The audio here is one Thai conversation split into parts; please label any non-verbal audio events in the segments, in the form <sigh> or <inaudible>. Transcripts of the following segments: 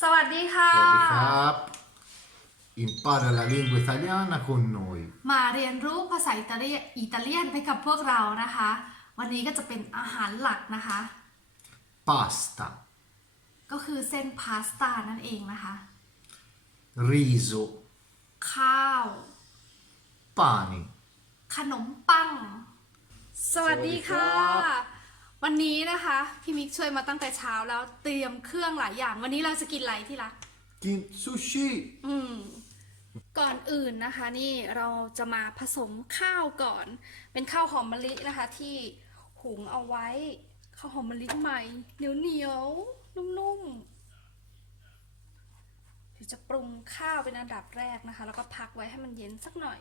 สวัสดีค่ะ สวัสดีครับ Impara la lingua italiana con noi มาเรียนรู้ภาษาอิตาเลียนอิตาเลียนไปกับพวกเรานะคะ วันนี้ก็จะเป็นอาหารหลักนะคะ pasta ก็คือเส้นพาสต้านั่นเองนะคะ riso ข้าว pane ขนมปัง สวัสดีค่ะส วัสดีครับวันนี้นะคะพี่มิกช่วยมาตั้งแต่เช้าแล้วเตรียมเครื่องหลายอย่าง วันนี้เราจะกินอะไรที่รัก Kin- sushi อืมก่อนอื่นนะคะ นี่เราจะมาผสมข้าวก่อน เป็นข้าวหอมมะลินะคะ ที่หุงเอาไว้ข้าวหอมมะลิใหม่เหนียวเหนียวๆนุ่มๆเดี๋ยวจะปรุงข้าวเป็นอันดับแรกนะคะ แล้วก็พักไว้ให้มันเย็นสักหน่อย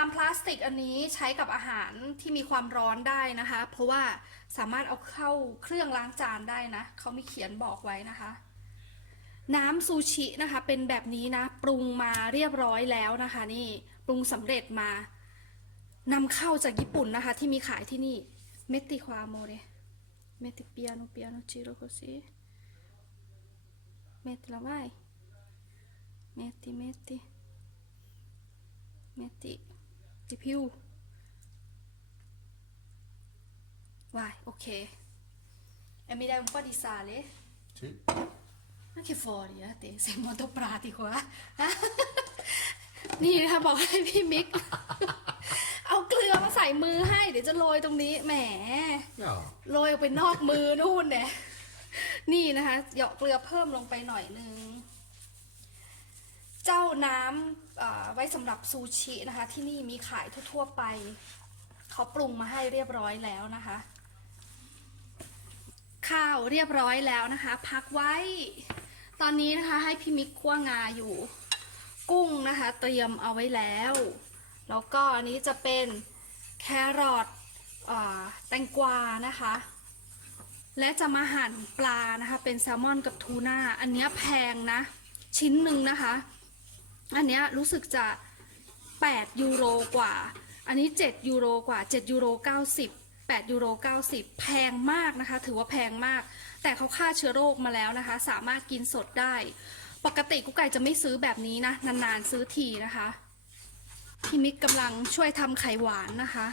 ามพลาสติกอันนี้ใช้กับอาหารที่มีความร้อนได้นะคะ เพราะว่าสามารถเอาเข้าเครื่องล้างจานได้นะเขามีเขียนบอกไว้นะคะ น้ำซูชินะคะ เป็นแบบนี้นะ ปรุงมาเรียบร้อยแล้วนะคะ นี่ปรุงสำเร็จมานำเข้าจากญี่ปุ่นนะคะ ที่มีขายที่นี่เมติควาโมเรเมติเปียโนเปียโนจิโรโคซิเมติละไวเมติเมติ metti di più vai ok e mi dai un po' di sale sì. ma che fuori eh te sei molto pratico eh นี่นะคะบอกให้พี่มิก เอาเกลือมาใส่มือให้ เดี๋ยวจะโรยตรงนี้แหม Ja. โรยออกไปนอกมือนู่นเนี่ยนี่นะคะเหยาะเกลือเพิ่มลงไปหน่อยนึง เจ้าน้ำไว้สำหรับซูชินะคะ ที่นี่มีขายทั่ว ๆ ไปเขาปรุงมาให้เรียบร้อยแล้วนะคะ ข้าวเรียบร้อยแล้วนะคะ พักไว้ ตอนนี้นะคะให้พี่มิกคั่วงาอยู่ กุ้งนะคะ เตรียมเอาไว้แล้ว แล้วก็อันนี้จะเป็นแครอทแตงกวานะคะ และจะมาหั่นปลานะคะ เป็นแซลมอนกับทูน่า อันนี้แพงนะ ชิ้นหนึ่งนะคะ อันเนี้ยรู้สึกจะ 8 ยูโรกว่า อันนี้ 7 ยูโรกว่า 7 ยูโร 90 8 ยูโร 90 แพงมากนะคะ ถือว่าแพงมาก แต่เขาฆ่าเชื้อโรคมาแล้วนะคะ สามารถกินสดได้ ปกติกุ๊กไก่จะไม่ซื้อแบบนี้นะ นานๆซื้อทีนะคะพี่มิกกำลังช่วยทำไข่หวานนะคะ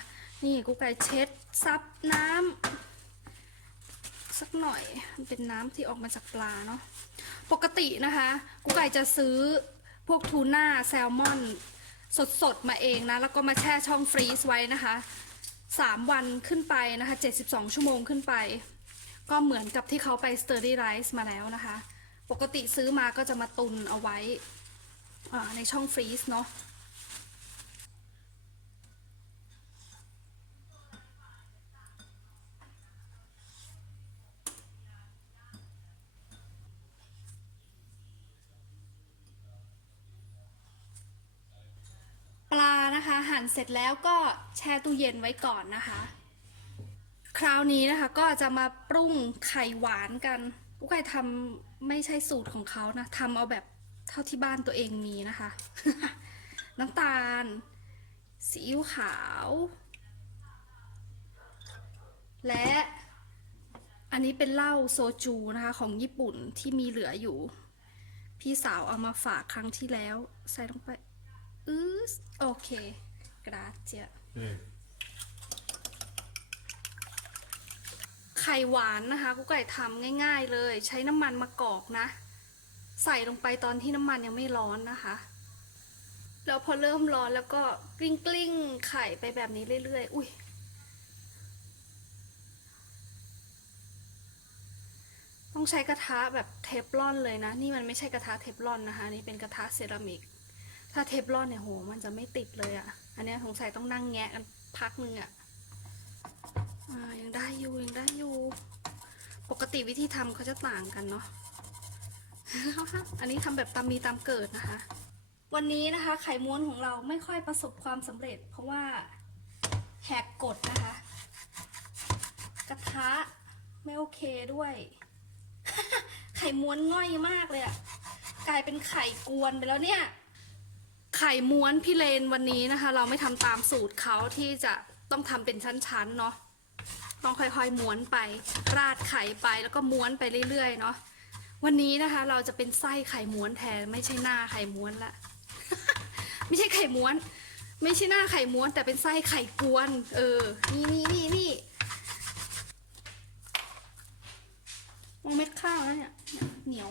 นี่กุ๊กไก่เช็ดซับน้ำสักหน่อยมันเป็นน้ำที่ออกมาจากปลาเนาะปกตินะคะกุ๊กไก่จะซื้อ พวกทูน่าแซลมอน สดๆ มาเองนะ แล้วก็มาแช่ช่องฟรีซไว้นะคะ 3 วันขึ้นไปนะคะ 72 ชั่วโมงขึ้นไป ก็เหมือนกับที่เขาไปสเตอร์ดี้ไรซ์มาแล้วนะคะ ปกติซื้อมาก็จะมาตุนเอาไว้ในช่องฟรีซเนาะ ปลา นะคะหั่นเสร็จแล้วก็แช่ตู้เย็นไว้ก่อนนะคะ คราวนี้นะคะก็จะมาปรุงไข่หวานกันกุ๊กไก่ทำไม่ใช่สูตรของเขานะทำเอาแบบเท่าที่บ้านตัวเองมีนะคะ น้ำตาลซีอิ๊วขาว และอันนี้เป็นเหล้าโซจูนะคะของญี่ปุ่นที่มีเหลืออยู่ พี่สาวเอามาฝากครั้งที่แล้ว ใส่ลงไป อือโอเคกราเจีย Sì. ไข่หวานนะคะกุ๊กไก่ทำง่าย ๆ เลย ใช้น้ำมันมะกอกนะ ใส่ลงไปตอนที่น้ำมันยังไม่ร้อนนะคะ แล้วพอเริ่มร้อนแล้วก็กลิ้งกลิ้งๆไข่ไปแบบนี้เรื่อยๆ อุ้ยต้องใช้กระทะแบบเทฟลอนเลยนะ นี่มันไม่ใช่กระทะเทฟลอนนะคะ นี่เป็นกระทะเซรามิก ถ้าเทฟลอนเนี่ยโห มันจะไม่ติดเลยอะ่ะ อันเนี้ยสงสัยต้องนั่งแงะกันพักนึงอะ่ะยังได้อยู่ยังได้อยู่ ปกติวิธีทำเขาจะต่างกันเนาะอันนี้ทำแบบตามมีตามเกิดนะคะ วันนี้นะคะไข่ม้วนของเราไม่ค่อยประสบความสำเร็จ เพราะว่าแหกกฎนะคะ กระทะไม่โอเคด้วย ไข่ม้วนง่อยมากเลยอะกลายเป็นไข่กวนไปแล้วเนี่ย ไข่ม้วนพี่เลนวันนี้นะคะ เราไม่ทำตามสูตรเขาที่จะต้องทำเป็นชั้นๆเนาะต้องค่อยๆม้วนไป ราดไข่ไปแล้วก็ม้วนไปเรื่อยๆเนาะวันนี้นะคะเราจะเป็นไส้ไข่ม้วนแทนไม่ใช่หน้าไข่ม้วนละ ไม่ใช่ไข่ม้วน ไม่ใช่หน้าไข่ม้วน แต่เป็นไส้ไข่กวน เออ นี่นี่นี่นี่มองเม็ดข้าวแล้วเนี่ยเนี่ยเหนียว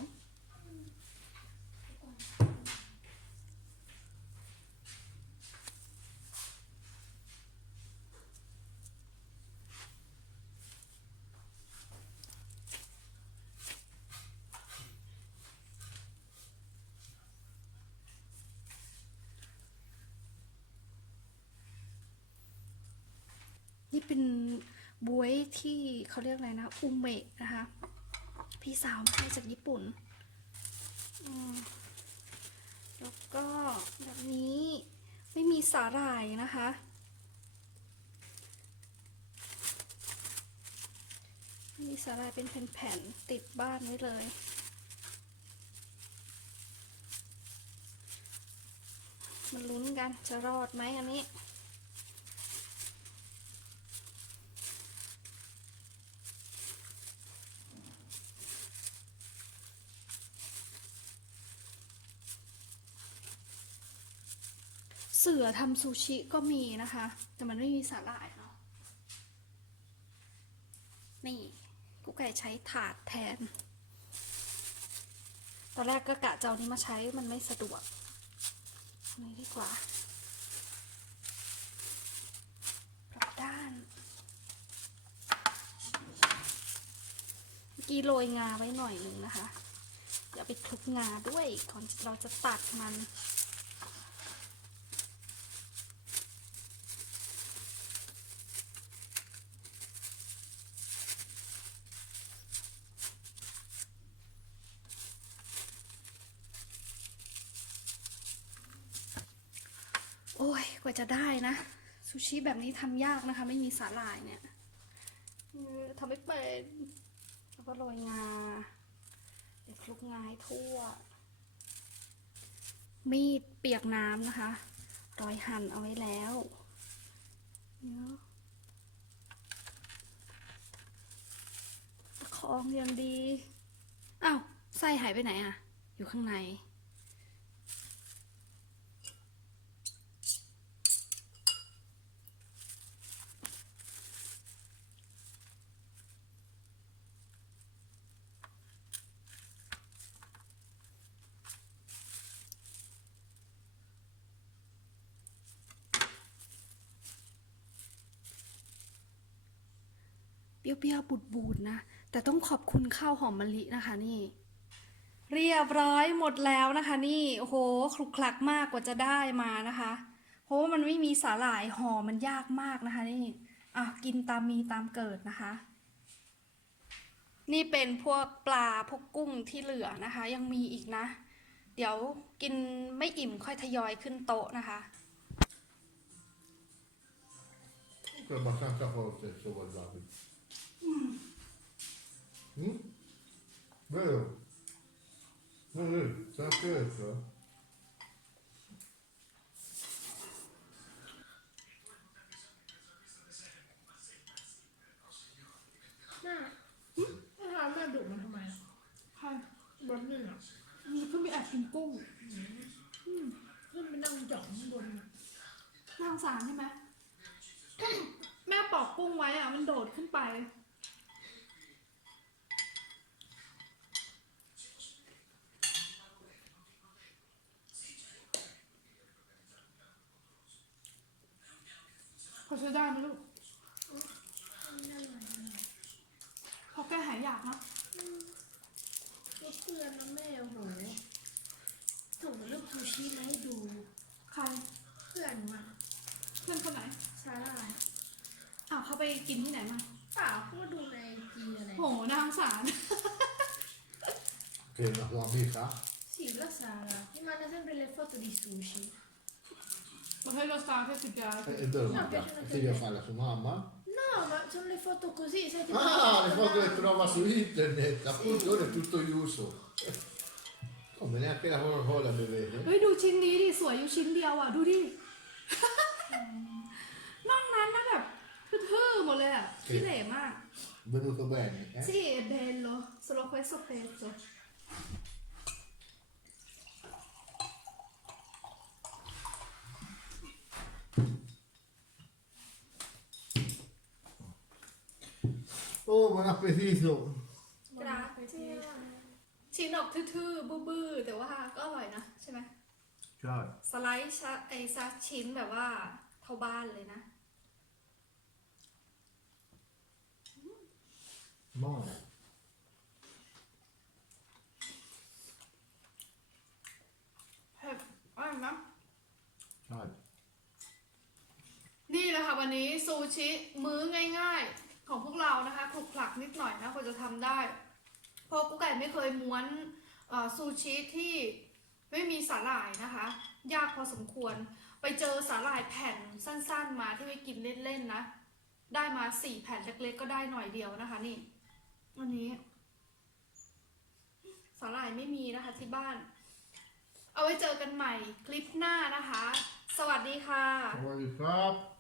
เป็นบวยที่เขาเรียกอะไรนะ อุเมะนะคะ พี่สาวมาให้จากญี่ปุ่น แล้วก็แบบนี้ไม่มีสาหร่ายนะคะ มีสาหร่ายเป็นแผ่นๆ ติดบ้านไว้เลยมันลุ้นกันจะรอดไหมอันนี้ เสือทำซูชิก็มีนะคะ แต่มันไม่มีสาหร่ายเนาะนี่กุ๊กไก่ใช้ถาดแทน ตอนแรกก็กะเจะเอานี้มาใช้มันไม่สะดวกนนี้ดีกว่าปรับด้าน เมื่อกี้โรยงาไว้หน่อยหนึ่งนะคะ เดี๋ยวไปคลุกงาด้วยก่อนเราจะตัดมัน โอ้ย กว่า จะได้นะ ซูชิแบบนี้ทำยากนะคะ ไม่มีสาหร่ายเนี่ยเออทำไม่เป็นแล้วก็โรยงาเดี๋ยวคลุกงาให้ทั่ว มีดเปียกน้ำนะคะ รอยหั่นเอาไว้แล้วเนาะประคองอย่างดี อ้าว ไส้หายไปไหนอะอยู่ข้างใน รี้ยวๆบูดๆนะ แต่ต้องขอบคุณข้าวหอมมะลินะคะนี่ เรียบร้อยหมดแล้วนะคะ นี่โอ้โหคลุกคลักมากกว่าจะได้มานะคะ เพราะว่ามันไม่มีสาหร่ายห่อมันยากมากนะคะ นี่อะกินตามมีตามเกิดนะคะ นี่เป็นพวกปลาพวกกุ้งที่เหลือนะคะ ยังมีอีกนะ เดี๋ยวกินไม่อิ่มค่อยทยอยขึ้นโต๊ะนะคะ È abbastanza forte il suo wasabi. Mm? Vero? Eh, eh, c'è anche questo, eh? แม่แม่ทำแม่ดุมันทำไมอะค่ะบนนี่อะมีเพิ่งไปแอบกินกุ้งขึ้นไปนั่งจ่องบนน่ะน่างสารใช่ไหม แม่ปอกกุ้งไว้อะมันโดดขึ้นไป ใช้ได้ไหมลูกพอแกหายอยากนะก็เพื่อนนะแม่โอ้โหส่งรูปซูชิมาให้ดู ใครเพื่อนมาเพื่อนคนไหนซาร่าอ้าวเขาไปกินที่ไหนมาเปล่าก็ดูในจีอะไรโหน่าสงสาร Che è una tua amica? Sì, la Sara mi manda sempre le foto di sushi ประเทศโรสตาร์แค่สิบยา E dove No, mangia? piacciono Che deve fare la sua mamma? no ma sono le foto così sai tipo Ah, le foto che trova su internet, appunto ora è tutto chiuso. Come neanche la Coca-Cola mi vede. เฮ้ยดูชิ้นนี้ดิ สวยอยู่ชิ้นเดียวอ่ะ ดูดิ นอกนั้นนะแบบ ทื่อๆหมดเลยอ่ะขี้เหร่มาก <laughs> Venuto bene, eh? Sì, è bello, solo questo pezzo. Oh, buon appetito! Grazie. ชิ้นออกทื่อๆบื้อๆแต่ว่าก็อร่อยนะใช่ไหม Ciao. สไลด์ชะไอซักชิ้นแบบว่าเท่าบ้านเลยนะ Buono. เผ็ดอร่อยนะ Ciao. นี่แหละค่ะวันนี้ซูชิมื้อง่าย ๆ ของพวกเรานะคะคลุกคลักนิดหน่อยนะกว่าจะทำได้ เพราะกุ๊กไก่ไม่เคยม้วนซูชิที่ไม่มีสาหร่ายนะคะ ยากพอสมควร ไปเจอสาหร่ายแผ่นสั้นๆ มาที่ไปกินเล่นๆนะ ได้มาสี่แผ่นเล็กๆ ก็ได้หน่อยเดียวนะคะ นี่วันนี้สาหร่ายไม่มีนะคะที่บ้าน เอาไว้เจอกันใหม่คลิปหน้านะคะ สวัสดีค่ะ Ciao,